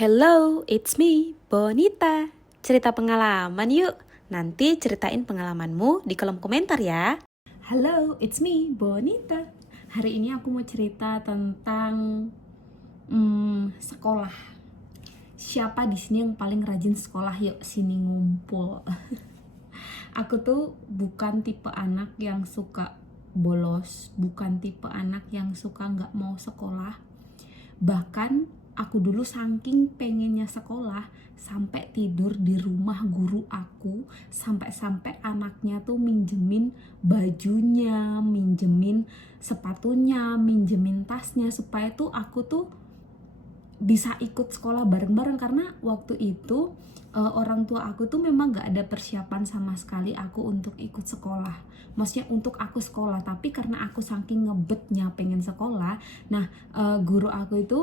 Hello, it's me, Bonita. Cerita pengalaman yuk. Nanti ceritain pengalamanmu di kolom komentar ya. Halo, it's me, Bonita. Hari ini aku mau cerita tentang sekolah. Siapa di sini yang paling rajin sekolah? Yuk sini ngumpul. Aku tuh bukan tipe anak yang suka bolos, bukan tipe anak yang suka nggak mau sekolah. Bahkan aku dulu saking pengennya sekolah sampai tidur di rumah guru aku, sampai anaknya tuh minjemin bajunya, minjemin sepatunya, minjemin tasnya supaya tuh aku tuh bisa ikut sekolah bareng-bareng. Karena waktu itu orang tua aku tuh memang gak ada persiapan sama sekali aku untuk ikut sekolah, maksudnya untuk aku sekolah. Tapi karena aku saking ngebetnya pengen sekolah, nah guru aku itu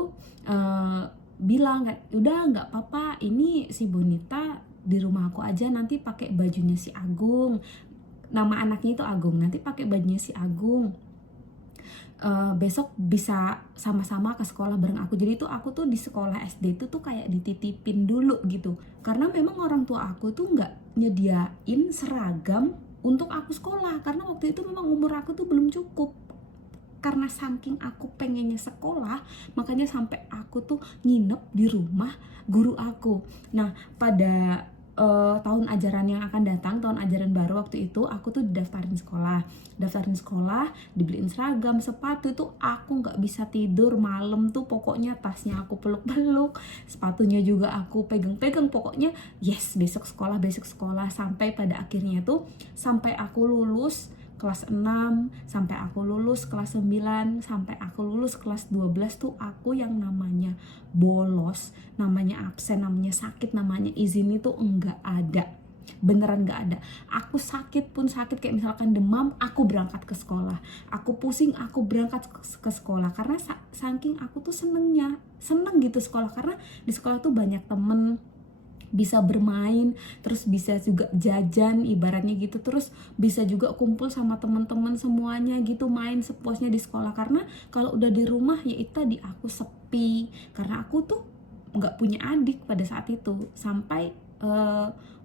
bilang, udah nggak apa-apa, ini si Bonita di rumah aku aja, nanti pakai bajunya si Agung, nama anaknya itu Agung, nanti pakai bajunya si Agung, besok bisa sama-sama ke sekolah bareng aku. Jadi tuh aku tuh di sekolah SD itu tuh kayak dititipin dulu gitu, karena memang orang tua aku tuh nggak nyediain seragam untuk aku sekolah, karena waktu itu memang umur aku tuh belum cukup. Karena saking aku pengennya sekolah, makanya sampai aku tuh nginep di rumah guru aku. Nah, pada tahun ajaran yang akan datang, tahun ajaran baru waktu itu, aku tuh daftarin sekolah, dibeliin seragam, sepatu. Itu aku nggak bisa tidur malam tuh, pokoknya tasnya aku peluk-peluk, sepatunya juga aku pegang-pegang, pokoknya yes, besok sekolah. Sampai pada akhirnya tuh, sampai aku lulus kelas 6, sampai aku lulus kelas 9, sampai aku lulus kelas 12 tuh aku yang namanya bolos, namanya absen, namanya sakit, namanya izin itu enggak ada. Beneran gak ada. Aku sakit pun sakit, kayak misalkan demam, aku berangkat ke sekolah. Aku pusing, aku berangkat ke sekolah. Karena saking aku tuh seneng gitu sekolah. Karena di sekolah tuh banyak temen, bisa bermain, terus bisa juga jajan ibaratnya gitu, terus bisa juga kumpul sama teman-teman semuanya gitu, main sepuasnya di sekolah. Karena kalau udah di rumah ya itu tadi, aku sepi, karena aku tuh nggak punya adik pada saat itu. Sampai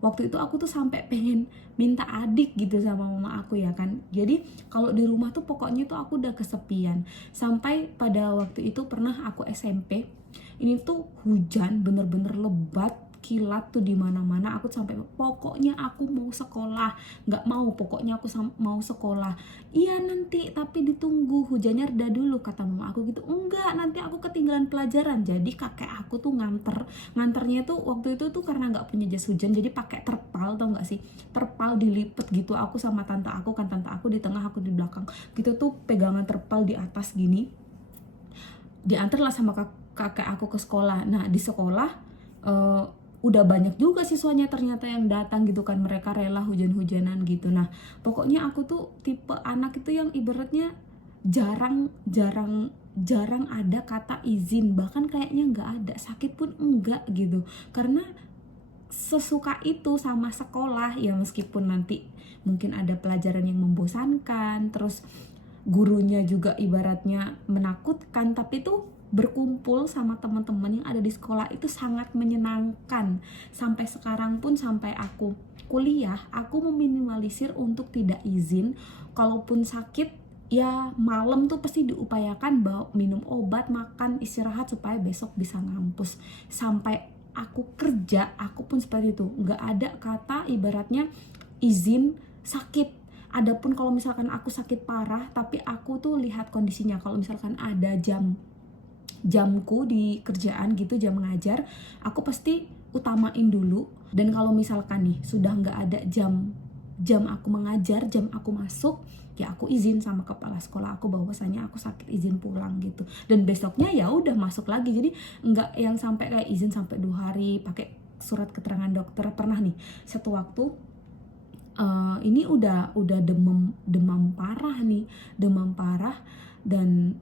waktu itu aku tuh sampai pengen minta adik gitu sama mama aku ya kan. Jadi kalau di rumah tuh pokoknya tuh aku udah kesepian. Sampai pada waktu itu pernah aku SMP, ini tuh hujan bener-bener lebat, kilat tuh di mana-mana. Aku sampai pokoknya aku mau sekolah, nggak mau, pokoknya aku mau sekolah. Iya nanti, tapi ditunggu hujannya reda dulu, kata mama aku gitu. Enggak, nanti aku ketinggalan pelajaran. Jadi kakek aku tuh nganternya tuh waktu itu tuh karena nggak punya jas hujan, jadi pakai terpal, tau nggak sih, terpal dilipet gitu. Aku sama tante aku kan, tante aku di tengah, aku di belakang gitu tuh, pegangan terpal di atas gini, diantar lah sama kakek aku ke sekolah. Nah di sekolah udah banyak juga siswanya ternyata yang datang gitu kan, mereka rela hujan-hujanan gitu. Nah pokoknya aku tuh tipe anak itu yang ibaratnya jarang ada kata izin, bahkan kayaknya nggak ada, sakit pun enggak gitu. Karena sesuka itu sama sekolah ya, meskipun nanti mungkin ada pelajaran yang membosankan, terus gurunya juga ibaratnya menakutkan, tapi tuh berkumpul sama teman-teman yang ada di sekolah itu sangat menyenangkan. Sampai sekarang pun, sampai aku kuliah, aku meminimalisir untuk tidak izin. Kalaupun sakit ya malam tuh pasti diupayakan bawa minum obat, makan, istirahat supaya besok bisa ngampus. Sampai aku kerja, aku pun seperti itu, nggak ada kata ibaratnya izin sakit. Adapun kalau misalkan aku sakit parah, tapi aku tuh lihat kondisinya. Kalau misalkan ada jamku di kerjaan gitu, jam mengajar, aku pasti utamain dulu. Dan kalau misalkan nih sudah nggak ada jam aku mengajar, jam aku masuk, ya aku izin sama kepala sekolah aku bahwasanya aku sakit, izin pulang gitu. Dan besoknya ya udah masuk lagi. Jadi nggak yang sampai kayak izin sampai 2 hari pakai surat keterangan dokter. Pernah nih satu waktu, ini udah demam parah, dan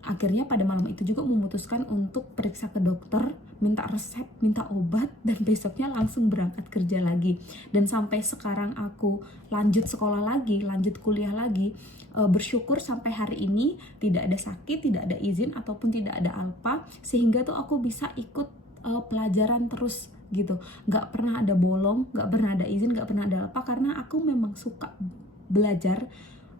akhirnya pada malam itu juga memutuskan untuk periksa ke dokter, minta resep, minta obat, dan besoknya langsung berangkat kerja lagi. Dan sampai sekarang aku lanjut sekolah lagi, lanjut kuliah lagi, bersyukur sampai hari ini tidak ada sakit, tidak ada izin, ataupun tidak ada apa, sehingga tuh aku bisa ikut pelajaran terus gitu, nggak pernah ada bolong, nggak pernah ada izin, nggak pernah ada apa, karena aku memang suka belajar,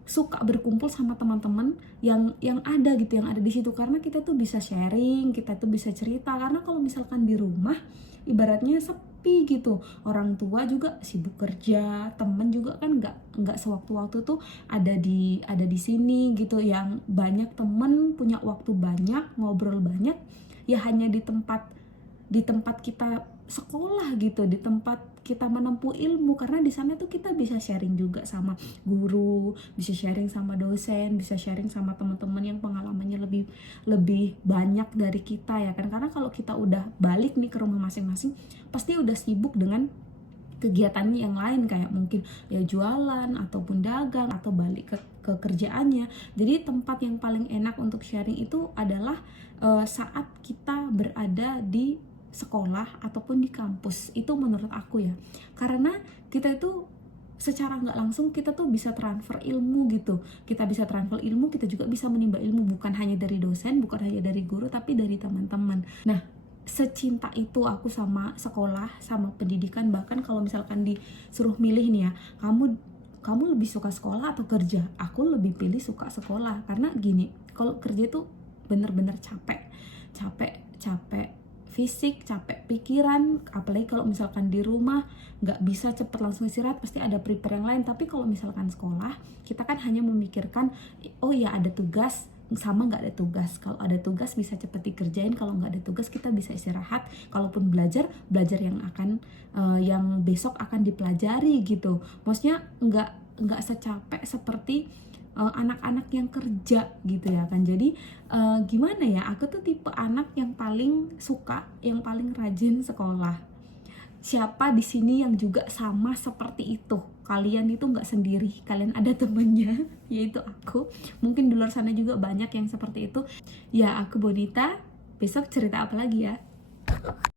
suka berkumpul sama teman-teman yang ada gitu, yang ada di situ, karena kita tuh bisa sharing, kita tuh bisa cerita. Karena kalau misalkan di rumah ibaratnya sepi gitu, orang tua juga sibuk kerja, temen juga kan nggak sewaktu-waktu tuh ada di sini gitu. Yang banyak temen punya waktu banyak, ngobrol banyak ya hanya di tempat kita sekolah gitu, di tempat kita menempuh ilmu. Karena di sana tuh kita bisa sharing juga sama guru, bisa sharing sama dosen, bisa sharing sama teman-teman yang pengalamannya lebih banyak dari kita ya kan. Karena kalau kita udah balik nih ke rumah masing-masing, pasti udah sibuk dengan kegiatannya yang lain, kayak mungkin ya jualan ataupun dagang atau balik ke kerjaannya. Jadi tempat yang paling enak untuk sharing itu adalah saat kita berada di sekolah ataupun di kampus, itu menurut aku ya. Karena kita itu secara nggak langsung kita tuh bisa transfer ilmu gitu, kita bisa transfer ilmu, kita juga bisa menimba ilmu, bukan hanya dari dosen, bukan hanya dari guru, tapi dari teman-teman. Nah, secinta itu aku sama sekolah, sama pendidikan. Bahkan kalau misalkan disuruh milih nih ya, kamu lebih suka sekolah atau kerja, aku lebih pilih suka sekolah. Karena gini, kalau kerja tuh bener-bener capek fisik, capek pikiran, apalagi kalau misalkan di rumah nggak bisa cepet langsung istirahat, pasti ada prepare yang lain. Tapi kalau misalkan sekolah, kita kan hanya memikirkan, oh ya ada tugas, sama nggak ada tugas. Kalau ada tugas bisa cepet dikerjain, kalau nggak ada tugas kita bisa istirahat. Kalaupun belajar yang besok akan dipelajari gitu. Maksudnya nggak secapek seperti anak-anak yang kerja gitu ya kan. Jadi gimana ya, aku tuh tipe anak yang paling suka, yang paling rajin sekolah. Siapa di sini yang juga sama seperti itu? Kalian itu nggak sendiri, kalian ada temennya, yaitu aku. Mungkin di luar sana juga banyak yang seperti itu. Ya, aku Bonita. Besok cerita apa lagi ya?